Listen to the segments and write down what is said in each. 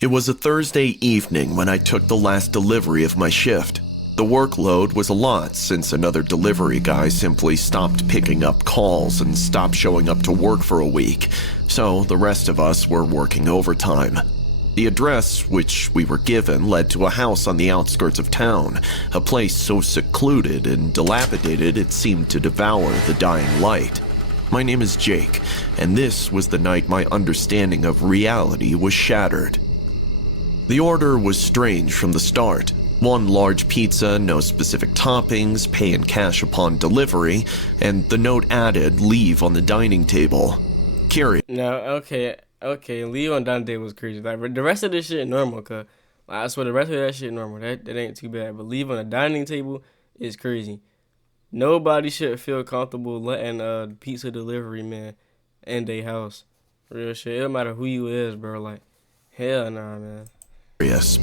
It was a Thursday evening when I took the last delivery of my shift. The workload was a lot since another delivery guy simply stopped picking up calls and stopped showing up to work for a week, so the rest of us were working overtime. The address which we were given led to a house on the outskirts of town, a place so secluded and dilapidated it seemed to devour the dying light. My name is Jake, and this was the night my understanding of reality was shattered. The order was strange from the start. One large pizza, no specific toppings, pay in cash upon delivery, and the note added, leave on the dining table. Curious. No, okay, leave on dining table was crazy. Like, the rest of this shit normal, cause like, I swear the rest of that shit normal. That ain't too bad. But leave on the dining table is crazy. Nobody should feel comfortable letting a pizza delivery man in their house. Real shit. It don't matter who you is, bro. Like, hell nah, man.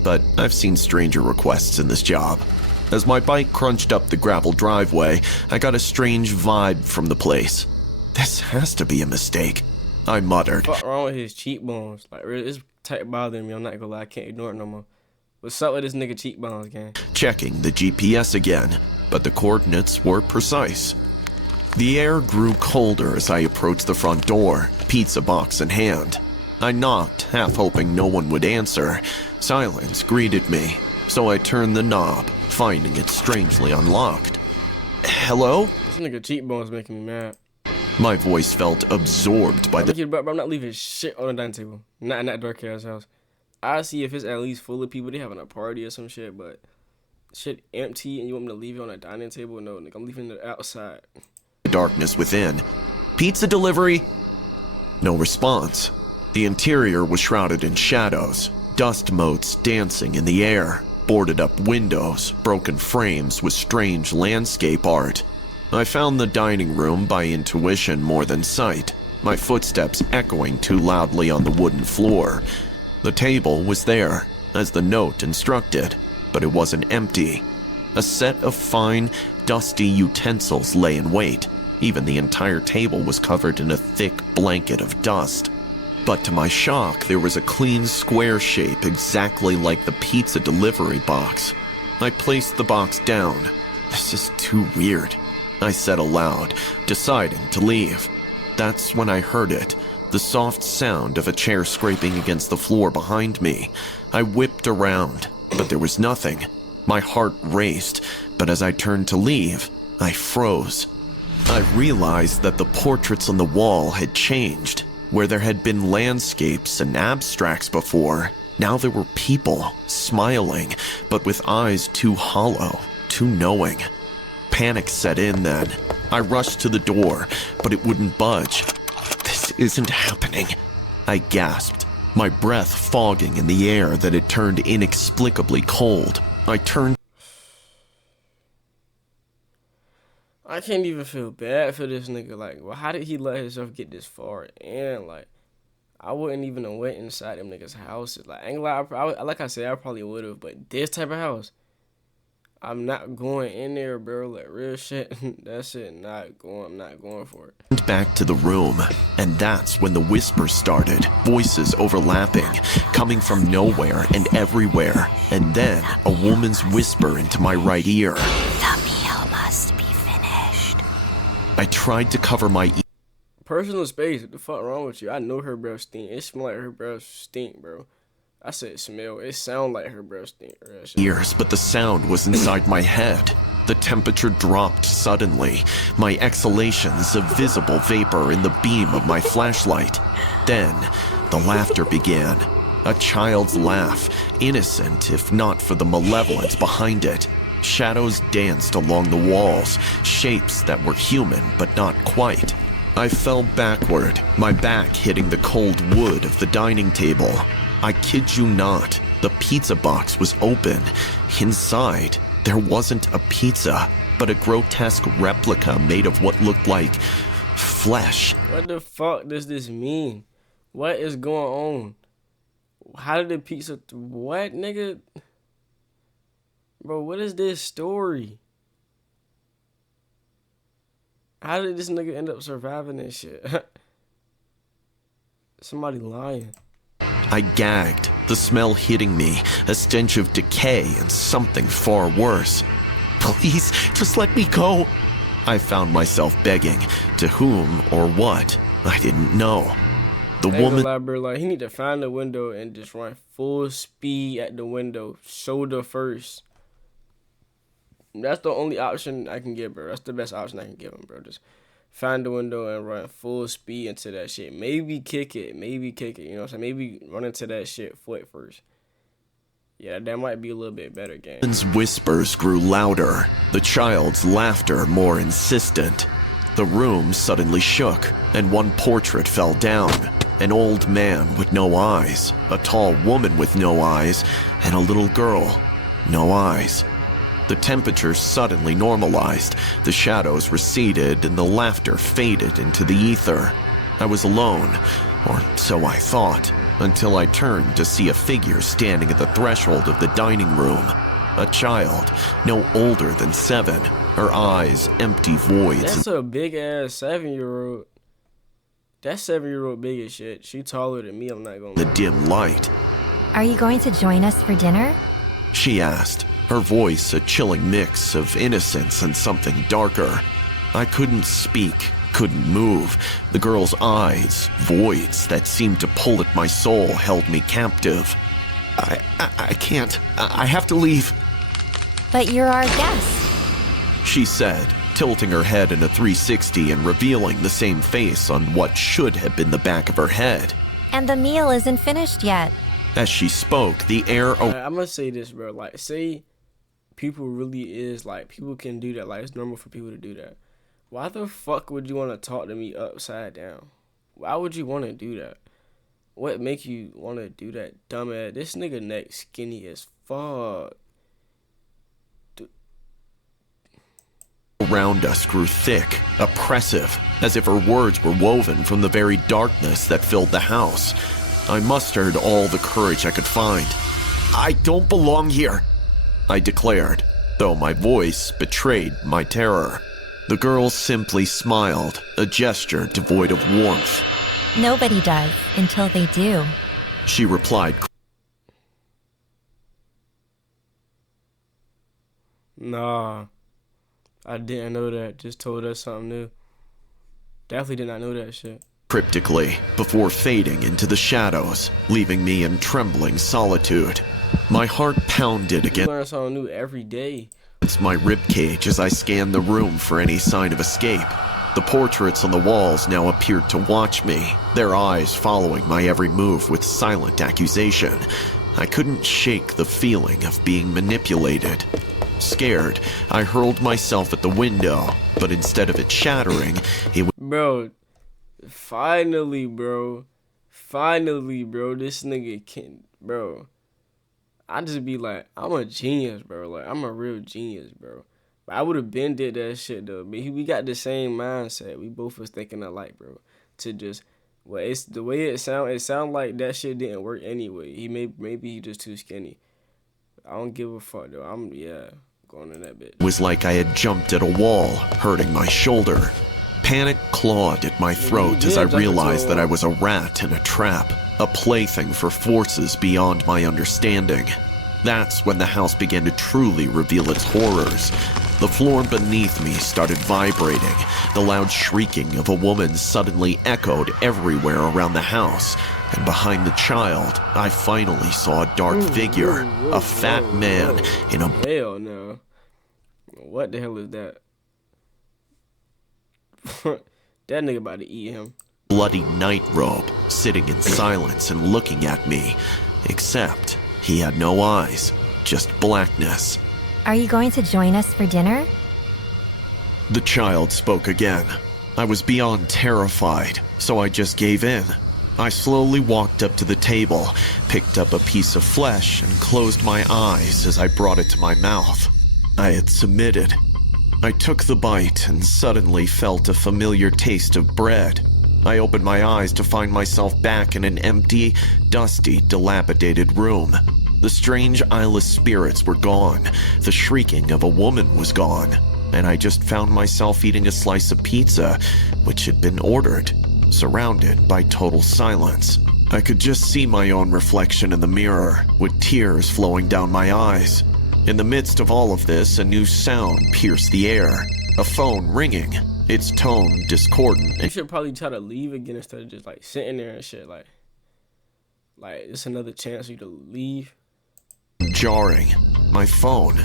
But I've seen stranger requests in this job. As my bike crunched up the gravel driveway, I got a strange vibe from the place. This has to be a mistake, I muttered. What's wrong with his cheekbones? Like, really, it's tight bothering me. I'm not gonna lie, I can't ignore it no more. What's up with this nigga cheekbones, gang? Checking the GPS again, but the coordinates were precise. The air grew colder as I approached the front door, pizza box in hand. I knocked, half hoping no one would answer. Silence greeted me, so I turned the knob, finding it strangely unlocked. Hello? This nigga cheekbones making me mad. My voice felt absorbed by the... Bro, I'm not leaving shit on the dining table. Not in that dark ass house. I see if it's at least full of people, they having a party or some shit, but shit empty and you want me to leave it on the dining table? No, nigga, I'm leaving it outside. Darkness within. Pizza delivery? No response. The interior was shrouded in shadows, dust motes dancing in the air, boarded up windows, broken frames with strange landscape art. I found the dining room by intuition more than sight, my footsteps echoing too loudly on the wooden floor. The table was there, as the note instructed, but it wasn't empty. A set of fine, dusty utensils lay in wait. Even the entire table was covered in a thick blanket of dust. But to my shock, there was a clean square shape exactly like the pizza delivery box. I placed the box down. This is too weird, I said aloud, deciding to leave. That's when I heard it, the soft sound of a chair scraping against the floor behind me. I whipped around, but there was nothing. My heart raced, but as I turned to leave, I froze. I realized that the portraits on the wall had changed. Where there had been landscapes and abstracts before, now there were people, smiling, but with eyes too hollow, too knowing. Panic set in then. I rushed to the door, but it wouldn't budge. This isn't happening, I gasped, my breath fogging in the air that had turned inexplicably cold. I turned. I can't even feel bad for this nigga. Like, well, how did he let himself get this far? And like, I wouldn't even have went inside them niggas' houses. Like, I ain't gonna lie, like I said, I probably would have. But this type of house, I'm not going in there, bro. Like, real shit, that shit I'm not going for it. Back to the room, and that's when the whispers started, voices overlapping, coming from nowhere and everywhere, and then a woman's whisper into my right ear. The meal must be finished. I tried to cover my Personal space, what the fuck wrong with you? I know her breath stink. It smell like her breath stink, bro. I said smell. It sound like her breath stink. ears, but the sound was inside my head. The temperature dropped suddenly, my exhalations a visible vapor in the beam of my flashlight. Then, the laughter began. A child's laugh, innocent if not for the malevolence behind it. Shadows danced along the walls, shapes that were human but not quite. I fell backward, my back hitting the cold wood of the dining table. I kid you not, the pizza box was open. Inside, there wasn't a pizza, but a grotesque replica made of what looked like flesh. What the fuck does this mean? What is going on? How did the pizza... What, nigga? Bro, what is this story? How did this nigga end up surviving this shit? Somebody lying. I gagged, the smell hitting me, a stench of decay and something far worse. Please, just let me go. I found myself begging, to whom or what, I didn't know. The woman... Lie, bro. Like, he need to find the window and just run full speed at the window, shoulder first. That's the only option I can give, bro. That's the best option I can give him, bro. Just find the window and run full speed into that shit. Maybe kick it. You know what I'm saying? Maybe run into that shit foot first. Yeah, that might be a little bit better game. The whispers grew louder, the child's laughter more insistent. The room suddenly shook, and one portrait fell down. An old man with no eyes, a tall woman with no eyes, and a little girl, no eyes. The temperature suddenly normalized, the shadows receded, and the laughter faded into the ether. I was alone, or so I thought, until I turned to see a figure standing at the threshold of the dining room. A child, no older than 7, her eyes empty voids. That's a big-ass 7-year-old. That 7-year-old big as shit. She taller than me, I'm not gonna lie. The dim light. Are you going to join us for dinner? She asked, her voice a chilling mix of innocence and something darker. I couldn't speak, couldn't move. The girl's eyes, voids that seemed to pull at my soul, held me captive. I can't. I have to leave. But you're our guest. She said, tilting her head in a 360 and revealing the same face on what should have been the back of her head. And the meal isn't finished yet. As she spoke, the air... I'm gonna say this, bro. Like, say people really is, like, people can do that. Like, it's normal for people to do that. Why the fuck would you want to talk to me upside down? Why would you want to do that? What make you want to do that, dumbass? This nigga neck skinny as fuck. Around us grew thick, oppressive, as if her words were woven from the very darkness that filled the house. I mustered all the courage I could find. I don't belong here, I declared, though my voice betrayed my terror. The girl simply smiled, a gesture devoid of warmth. Nobody does until they do. She replied. Nah, I didn't know that. Just told us something new. Definitely did not know that shit. Cryptically, before fading into the shadows, leaving me in trembling solitude. My heart pounded You against learn something new every day. my ribcage as I scanned the room for any sign of escape. The portraits on the walls now appeared to watch me, their eyes following my every move with silent accusation. I couldn't shake the feeling of being manipulated. Scared, I hurled myself at the window, but instead of it shattering, it was... Bro, finally, bro. This nigga can, bro. I just be like, I'm a genius, bro. Like, I'm a real genius, bro. But I would have been did that shit, though. But we got the same mindset. We both was thinking alike, bro. To just, well, it's the way it sound like that shit didn't work anyway. Maybe he just too skinny. I don't give a fuck, though. Going in that bitch. It was like I had jumped at a wall, hurting my shoulder. Panic clawed at my throat as I realized that I was a rat in a trap, a plaything for forces beyond my understanding. That's when the house began to truly reveal its horrors. The floor beneath me started vibrating. The loud shrieking of a woman suddenly echoed everywhere around the house. And behind the child, I finally saw a dark figure, a fat man in a... Hell no. What the hell is that? That nigga about to eat him. Bloody night robe, sitting in silence and looking at me. Except he had no eyes, just blackness. Are you going to join us for dinner? The child spoke again. I was beyond terrified, so I just gave in. I slowly walked up to the table, picked up a piece of flesh, and closed my eyes as I brought it to my mouth. I had submitted. I took the bite and suddenly felt a familiar taste of bread. I opened my eyes to find myself back in an empty, dusty, dilapidated room. The strange eyeless spirits were gone. The shrieking of a woman was gone. And I just found myself eating a slice of pizza, which had been ordered, surrounded by total silence. I could just see my own reflection in the mirror, with tears flowing down my eyes. In the midst of all of this, a new sound pierced the air. A phone ringing, its tone discordant. You should probably try to leave again instead of just like sitting there and shit. Like it's another chance for you to leave. Jarring. My phone.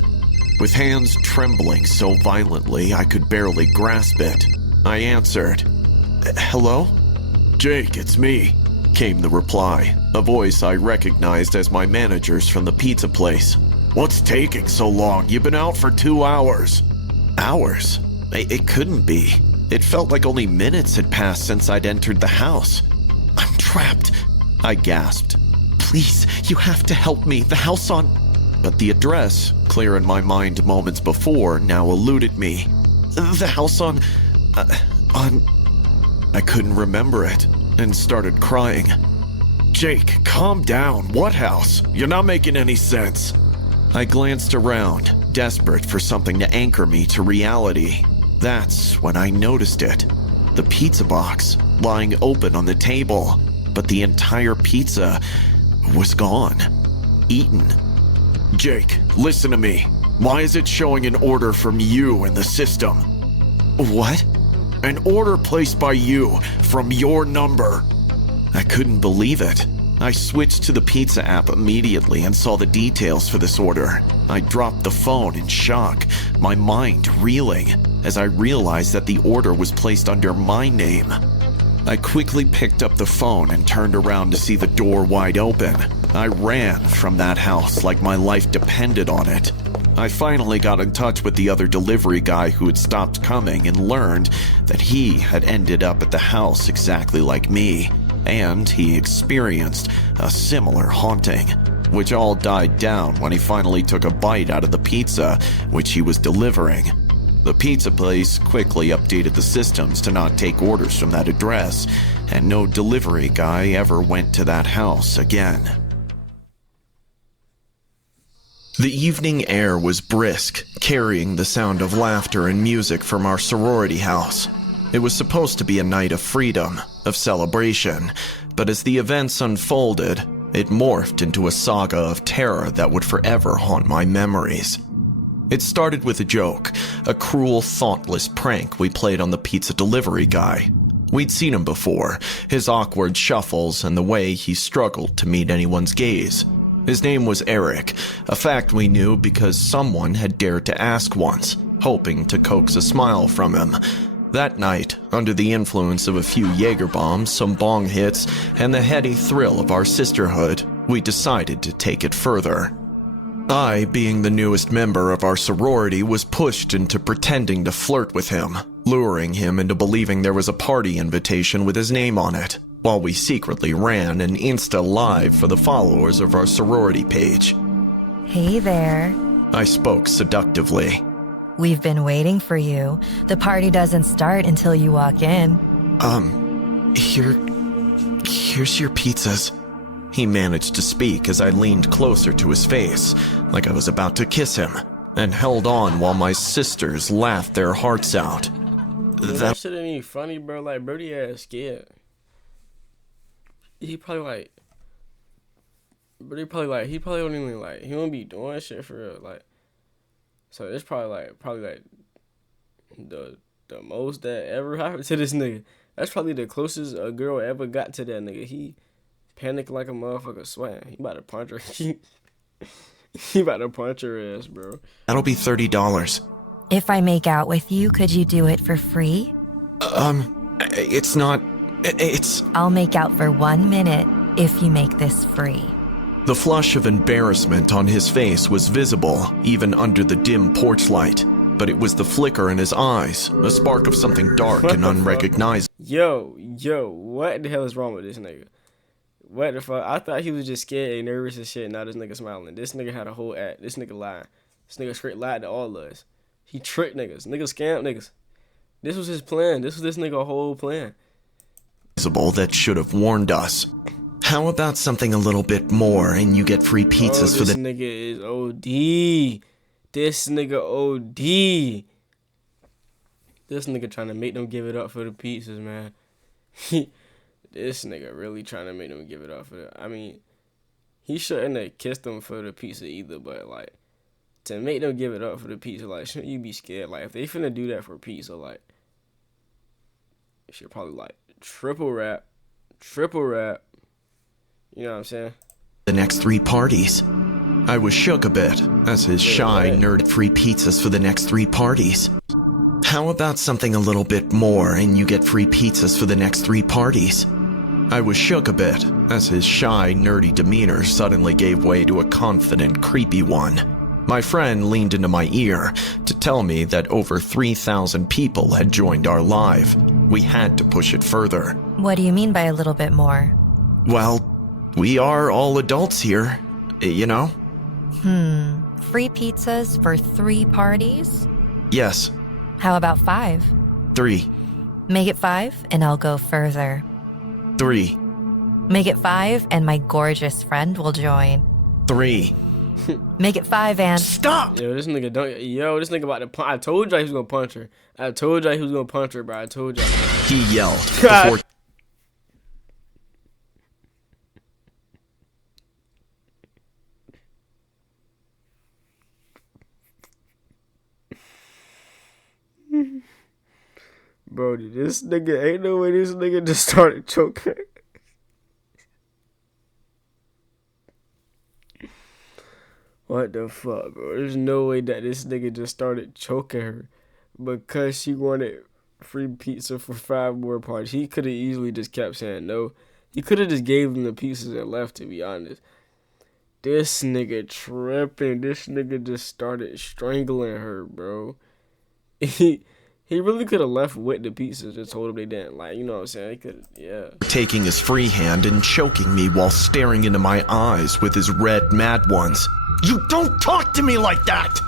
With hands trembling so violently I could barely grasp it. I answered. Hello? Jake, it's me, came the reply, a voice I recognized as my manager's from the pizza place. What's taking so long? You've been out for 2 hours. Hours? It couldn't be. It felt like only minutes had passed since I'd entered the house. I'm trapped, I gasped. Please, you have to help me. The house on... But the address, clear in my mind moments before, now eluded me. The house on... I couldn't remember it, and started crying. Jake, calm down. What house? You're not making any sense. I glanced around, desperate for something to anchor me to reality. That's when I noticed it. The pizza box, lying open on the table, but the entire pizza was gone. Eaten. Jake, listen to me. Why is it showing an order from you in the system? What? An order placed by you from your number. I couldn't believe it. I switched to the pizza app immediately and saw the details for this order. I dropped the phone in shock, my mind reeling, as I realized that the order was placed under my name. I quickly picked up the phone and turned around to see the door wide open. I ran from that house like my life depended on it. I finally got in touch with the other delivery guy who had stopped coming and learned that he had ended up at the house exactly like me, and he experienced a similar haunting, which all died down when he finally took a bite out of the pizza which he was delivering. The pizza place quickly updated the systems to not take orders from that address, and no delivery guy ever went to that house again. The evening air was brisk, carrying the sound of laughter and music from our sorority house. It was supposed to be a night of freedom, of celebration, but as the events unfolded, it morphed into a saga of terror that would forever haunt my memories. It started with a joke, a cruel, thoughtless prank we played on the pizza delivery guy. We'd seen him before, his awkward shuffles and the way he struggled to meet anyone's gaze. His name was Eric, a fact we knew because someone had dared to ask once, hoping to coax a smile from him. That night, under the influence of a few Jaeger bombs, some bong hits, and the heady thrill of our sisterhood, we decided to take it further. I, being the newest member of our sorority, was pushed into pretending to flirt with him, luring him into believing there was a party invitation with his name on it, while we secretly ran an Insta Live for the followers of our sorority page. Hey there. I spoke seductively. We've been waiting for you. The party doesn't start until you walk in. Here's your pizzas. He managed to speak as I leaned closer to his face, like I was about to kiss him, and held on while my sisters laughed their hearts out. That shit ain't even funny, bro. Like, Birdie ass scared. He probably don't even like, he won't be doing shit for real, like. So it's probably like the most that ever happened to this nigga. That's probably the closest a girl ever got to that nigga. He panicked like a motherfucker, sweating. He about to punch her. He about to punch her ass, bro. That'll be $30. If I make out with you, could you do it for free? It's not... It's... I'll make out for 1 minute if you make this free. The flush of embarrassment on his face was visible, even under the dim porch light. But it was the flicker in his eyes, a spark of something dark and unrecognizable. Yo, what the hell is wrong with this nigga? What the fuck? I thought he was just scared and nervous and shit. Now this nigga smiling. This nigga had a whole act. This nigga lying. This nigga straight lied to all of us. He tricked niggas. Niggas scammed niggas. This was his plan. This was this nigga whole plan. That should have warned us. How about something a little bit more and you get free pizzas for the... This nigga is OD. This nigga OD. This nigga trying to make them give it up for the pizzas, man. This nigga really trying to make them give it up for the. I mean, he shouldn't have kissed them for the pizza either, but like to make them give it up for the pizza, like shouldn't you be scared? Like if they finna do that for pizza, like you should probably like triple wrap. You know what I'm saying? The next 3 parties. I was shook a bit as his shy nerd free pizzas for the next 3 parties. How about something a little bit more and you get free pizzas for the next 3 parties? I was shook a bit as his shy, nerdy demeanor suddenly gave way to a confident, creepy one. My friend leaned into my ear to tell me that over 3,000 people had joined our live. We had to push it further. What do you mean by a little bit more? Well, we are all adults here, you know? Free pizzas for 3 parties? Yes. How about 5? 3. Make it 5 and I'll go further. 3. Make it 5 and my gorgeous friend will join. 3. Make it 5 and... Stop! This nigga about to punch. I told y'all he was gonna punch her. I told y'all he was gonna punch her, bro. I told y'all. He yelled before... Bro, this nigga, ain't no way this nigga just started choking. What the fuck, bro? There's no way that this nigga just started choking her because she wanted free pizza for 5 more parties. He could have easily just kept saying no. He could have just gave them the pizzas and left, to be honest. This nigga tripping. This nigga just started strangling her, bro. He really could have left with the pizzas and told them they didn't. Like, you know what I'm saying? He could, yeah. Taking his free hand and choking me while staring into my eyes with his red mad ones. You don't talk to me like that!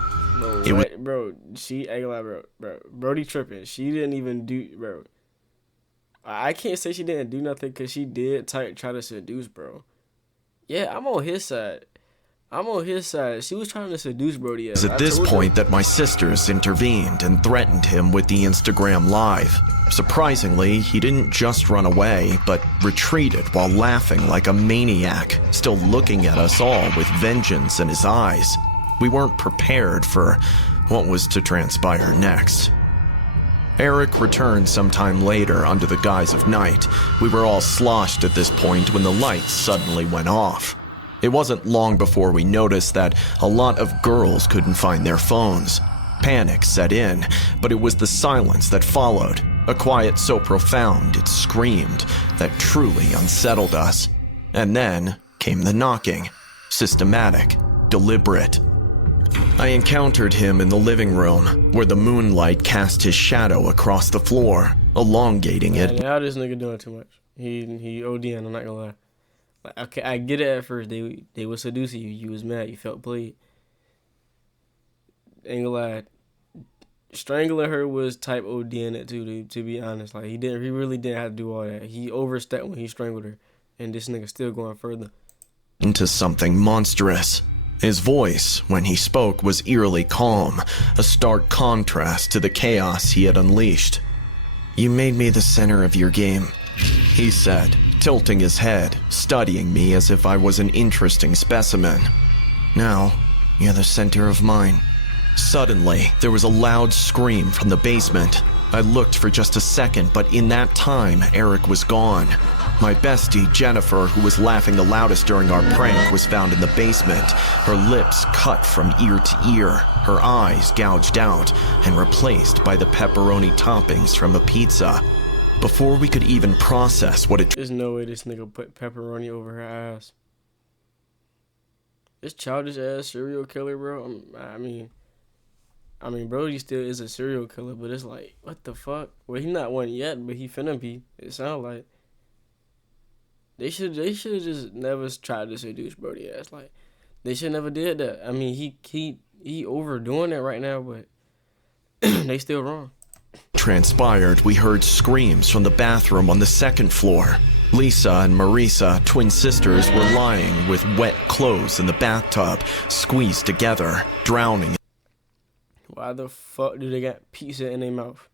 Bro, she ain't like, bro. Brody tripping. She didn't even do, bro. I can't say she didn't do nothing because she did try to seduce, bro. Yeah, I'm on his side. She was trying to seduce Brody. It was at this point that my sisters intervened and threatened him with the Instagram Live. Surprisingly, he didn't just run away, but retreated while laughing like a maniac, still looking at us all with vengeance in his eyes. We weren't prepared for what was to transpire next. Eric returned sometime later under the guise of night. We were all sloshed at this point when the lights suddenly went off. It wasn't long before we noticed that a lot of girls couldn't find their phones. Panic set in, but it was the silence that followed, a quiet so profound it screamed, that truly unsettled us. And then came the knocking, systematic, deliberate. I encountered him in the living room, where the moonlight cast his shadow across the floor, elongating it. Now this nigga doing too much. He ODing, I'm not gonna lie. Like, okay, I get it at first. They was seducing you. You was mad. You felt played. Ain't gonna lie. Strangling her was type ODing it too, to be honest. Like, he really didn't have to do all that. He overstepped when he strangled her. And this nigga still going further. Into something monstrous. His voice, when he spoke, was eerily calm, a stark contrast to the chaos he had unleashed. You made me the center of your game, he said, tilting his head, studying me as if I was an interesting specimen. Now, you're the center of mine. Suddenly, there was a loud scream from the basement. I looked for just a second, but in that time, Eric was gone. My bestie, Jennifer, who was laughing the loudest during our prank, was found in the basement, her lips cut from ear to ear, her eyes gouged out and replaced by the pepperoni toppings from a pizza. Before we could even process what it... There's no way this nigga put pepperoni over her ass. This childish ass serial killer, bro. I mean, Brody still is a serial killer, but it's like, what the fuck? Well, he not one yet, but he finna be. It sound like they should have just never tried to seduce Brody ass. Like, they should never did that. I mean, he overdoing it right now, but they still wrong. Transpired, we heard screams from the bathroom on the second floor. Lisa and Marisa, twin sisters, were lying with wet clothes in the bathtub, squeezed together, drowning. Why the fuck do they got pizza in their mouth?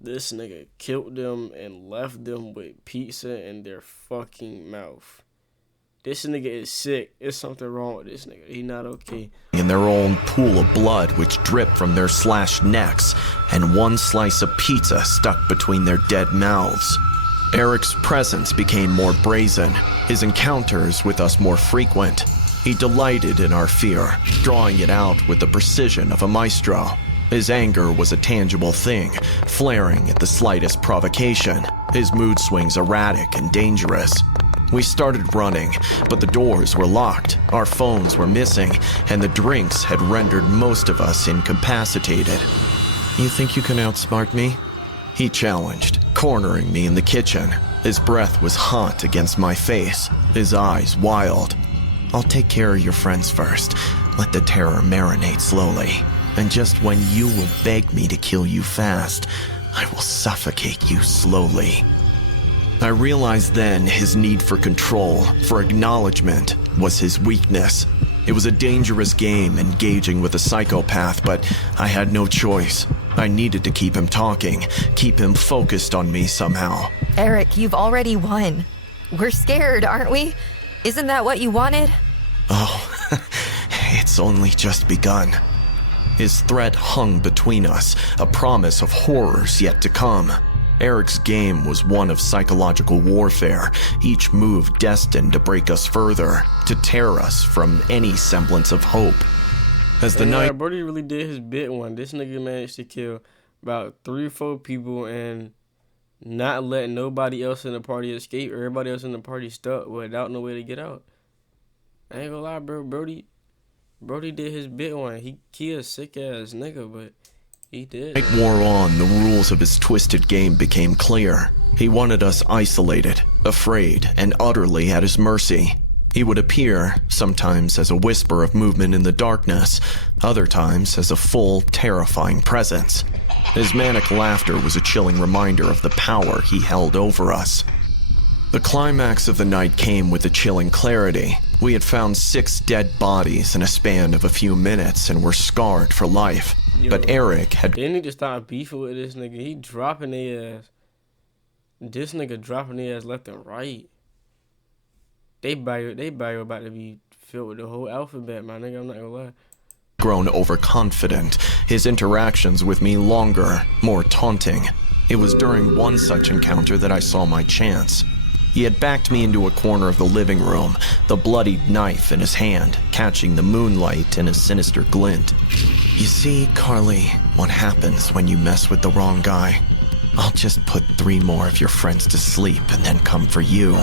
This nigga killed them and left them with pizza in their fucking mouth. This nigga is sick. There's something wrong with this nigga. He not okay. In their own pool of blood which dripped from their slashed necks, and one slice of pizza stuck between their dead mouths. Eric's presence became more brazen, his encounters with us more frequent. He delighted in our fear, drawing it out with the precision of a maestro. His anger was a tangible thing, flaring at the slightest provocation, his mood swings erratic and dangerous. We started running, but the doors were locked, our phones were missing, and the drinks had rendered most of us incapacitated. "You think you can outsmart me?" he challenged, cornering me in the kitchen. His breath was hot against my face, his eyes wild. "I'll take care of your friends first. Let the terror marinate slowly. And just when you will beg me to kill you fast, I will suffocate you slowly." I realized then his need for control, for acknowledgement, was his weakness. It was a dangerous game engaging with a psychopath, but I had no choice. I needed to keep him talking, keep him focused on me somehow. Eric, you've already won. We're scared, aren't we? Isn't that what you wanted? Oh, it's only just begun. His threat hung between us, a promise of horrors yet to come. Eric's game was one of psychological warfare, each move destined to break us further, to tear us from any semblance of hope. As the night... Brody really did his bit one. This nigga managed to kill about 3 or 4 people and not let nobody else in the party escape. Everybody else in the party stuck without no way to get out. I ain't gonna lie, bro. Brody did his bit one. He a sick ass nigga, but he did. Night wore on, the rules of his twisted game became clear. He wanted us isolated, afraid, and utterly at his mercy. He would appear, sometimes as a whisper of movement in the darkness, other times as a full, terrifying presence. His manic laughter was a chilling reminder of the power he held over us. The climax of the night came with a chilling clarity. We had found 6 dead bodies in a span of a few minutes and were scarred for life. Yo, but Eric had... They need to stop beefing with this nigga. He dropping their ass. This nigga dropping their ass left and right. They bio about to be filled with the whole alphabet, my nigga. I'm not gonna lie. Grown overconfident, his interactions with me longer, more taunting. It was during one such encounter that I saw my chance. He had backed me into a corner of the living room, the bloodied knife in his hand, catching the moonlight in a sinister glint. "You see, Carly, what happens when you mess with the wrong guy? I'll just put 3 more of your friends to sleep and then come for you,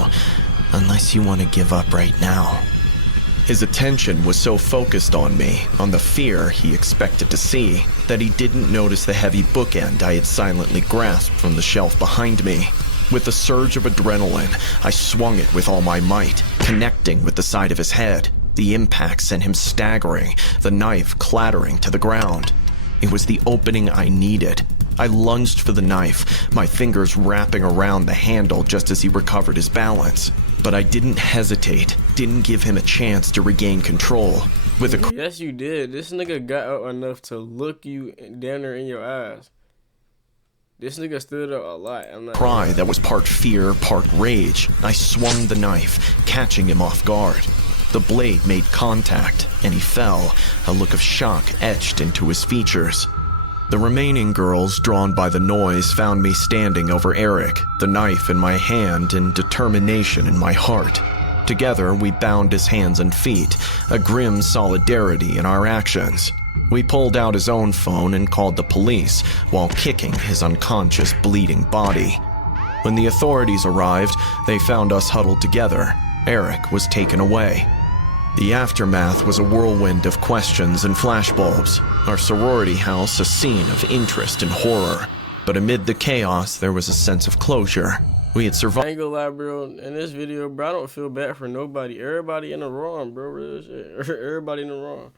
unless you want to give up right now." His attention was so focused on me, on the fear he expected to see, that he didn't notice the heavy bookend I had silently grasped from the shelf behind me. With a surge of adrenaline, I swung it with all my might, connecting with the side of his head. The impact sent him staggering, the knife clattering to the ground. It was the opening I needed. I lunged for the knife, my fingers wrapping around the handle just as he recovered his balance. But I didn't hesitate, didn't give him a chance to regain control. With a Yes, you did. This nigga got up enough to look you down there in your eyes. This nigga stood up a lot. cry that was part fear, part rage, I swung the knife, catching him off guard. The blade made contact, and he fell, a look of shock etched into his features. The remaining girls, drawn by the noise, found me standing over Eric, the knife in my hand and determination in my heart. Together, we bound his hands and feet, a grim solidarity in our actions. We pulled out his own phone and called the police while kicking his unconscious, bleeding body. When the authorities arrived, they found us huddled together. Eric was taken away. The aftermath was a whirlwind of questions and flashbulbs, our sorority house a scene of interest and horror. But amid the chaos, there was a sense of closure. We had survived. I ain't gonna lie, bro. In this video, bro, I don't feel bad for nobody. Everybody in the wrong, bro. Real shit. Everybody in the wrong.